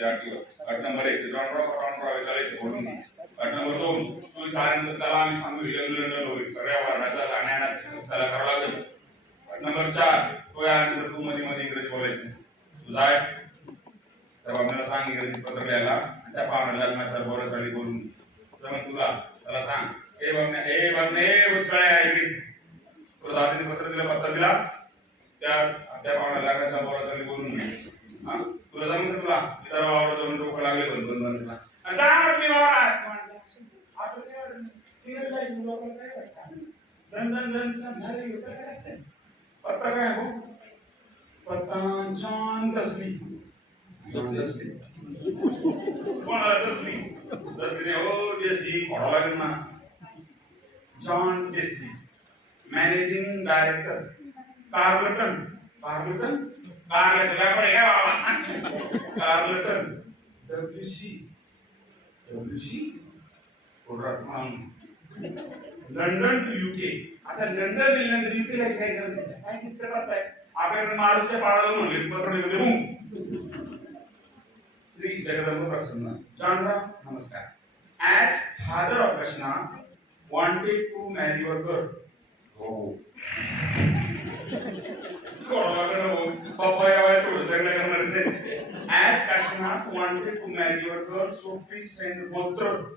या अटीवर नंबर एक रामराव रामराव नंबर दोन तू त्याला आम्ही सांगू हिलन लंडन होईल सगळ्या वार्डाचा जाण्याचा त्याला करावं लागेल. अट नंबर चार तो यानंतर तू मध्ये मध्ये इंग्रजी बोलायचं. तुझा त्या बाबतीला सांग इंग्रजी पत्र लिहायला आणि त्या पाहुण्याला लग्नाच्या बोरासाठी बोलून घे. तुला मग तुला त्याला सांग ए बघण्या ए बघणे ए बुचकळ्या इकडे तुला दादाने पत्र दिलं पत्र दिला. त्या त्या पाहुण्याला माझ्या बोरासाठी बोलून हा? तुला जमलं तुला? वावर जाऊन डोकं लागले बंद तुला वावरात. आपलं वाटतं? दन दन दन काय वाटतंय? पत्ता काय हो पत्ता छान तसली. तसली. कोणाला तसली? तसली हो टेस्टी खोडा लागेल ना. John tasty managing director Carlton Carlton Carlton व्यापार आहे बाबा Carlton W C W C London two UK आता लंडन गेल्यानंतर युके ला काय करायचं काय किस्सा करताय आपल्याकडे मारुतीच्या पाळाला म्हणले पत्र लिहून श्री जगदंब प्रसन्न. जानराव नमस्कार. As father of Krishna wanted to marry your girl. हो. As Kashyap wanted to marry your girl, so please send Gotra